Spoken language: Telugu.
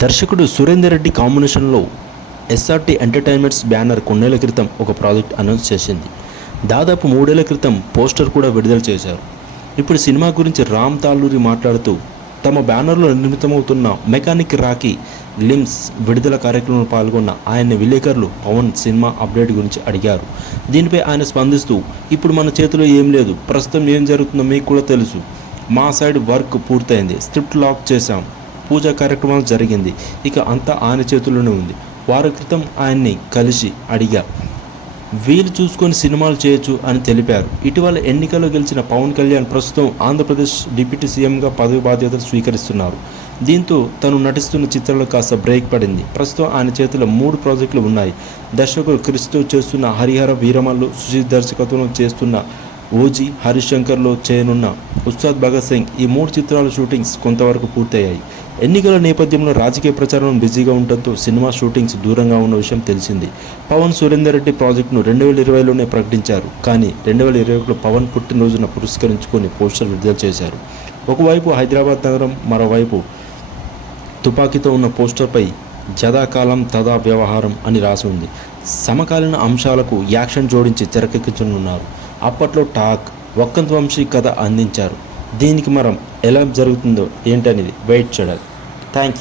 దర్శకుడు సురేందర్ రెడ్డి కాంబినేషన్లో ఎస్ఆర్టీ ఎంటర్టైన్మెంట్స్ బ్యానర్ కొన్నేళ్ల క్రితం ఒక ప్రాజెక్ట్ అనౌన్స్ చేసింది. దాదాపు 3 ఏళ్ల క్రితం పోస్టర్ కూడా విడుదల చేశారు. ఇప్పుడు సినిమా గురించి రామ్ తాళ్ళూరి మాట్లాడుతూ తమ బ్యానర్లో నిర్మితమవుతున్న మెకానిక్ రాకీ గ్లిమ్స్ విడుదల కార్యక్రమంలో పాల్గొన్న ఆయన విలేకరులు పవన్ సినిమా అప్డేట్ గురించి అడిగారు. దీనిపై ఆయన స్పందిస్తూ, ఇప్పుడు మన చేతిలో ఏం లేదు, ప్రస్తుతం ఏం జరుగుతుందో మీకు కూడా తెలుసు. మా సైడ్ వర్క్ పూర్తయింది, స్క్రిప్ట్ లాక్ చేశాం, పూజా కార్యక్రమాలు జరిగింది, ఇక అంతా ఆయన చేతుల్లోనే ఉంది. వారం క్రితం ఆయన్ని కలిసి అడిగా, వీలు చూసుకొని సినిమాలు చేయొచ్చు అని తెలిపారు. ఇటీవల ఎన్నికల్లో గెలిచిన పవన్ కళ్యాణ్ ప్రస్తుతం ఆంధ్రప్రదేశ్ డిప్యూటీ సీఎంగా పదవి బాధ్యతలు స్వీకరిస్తున్నారు. దీంతో తను నటిస్తున్న చిత్రంలో కాస్త బ్రేక్ పడింది. ప్రస్తుతం ఆయన చేతిలో 3 ప్రాజెక్టులు ఉన్నాయి. దర్శకుడు క్రిస్తో చేస్తున్న హరిహర వీరమల్లు, సుజీత్ దర్శకత్వంలో చేస్తున్న ఓజీ, హరిశంకర్లో చేయనున్న ఉస్తాద్ భగత్ సింగ్, ఈ 3 చిత్రాల షూటింగ్స్ కొంతవరకు పూర్తయ్యాయి. ఎన్నికల నేపథ్యంలో రాజకీయ ప్రచారం బిజీగా ఉండటంతో సినిమా షూటింగ్స్ దూరంగా ఉన్న విషయం తెలిసింది. పవన్ సురేందర్ రెడ్డి ప్రాజెక్టును 2020లోనే ప్రకటించారు. కానీ 2021లో పవన్ పుట్టినరోజున పురస్కరించుకొని పోస్టర్ విడుదల చేశారు. ఒకవైపు హైదరాబాద్ నగరం, మరోవైపు తుపాకీతో ఉన్న పోస్టర్పై జదాకాలం తదా వ్యవహారం అని రాసి ఉంది. సమకాలీన అంశాలకు యాక్షన్ జోడించి తెరకెక్కించనున్నారు. అప్పట్లో టాక్ వక్కంత్ వంశీ కథ అందించారు. దీనికి మనం ఎలా జరుగుతుందో ఏంటనేది వెయిట్ చేయాలి. Thank you.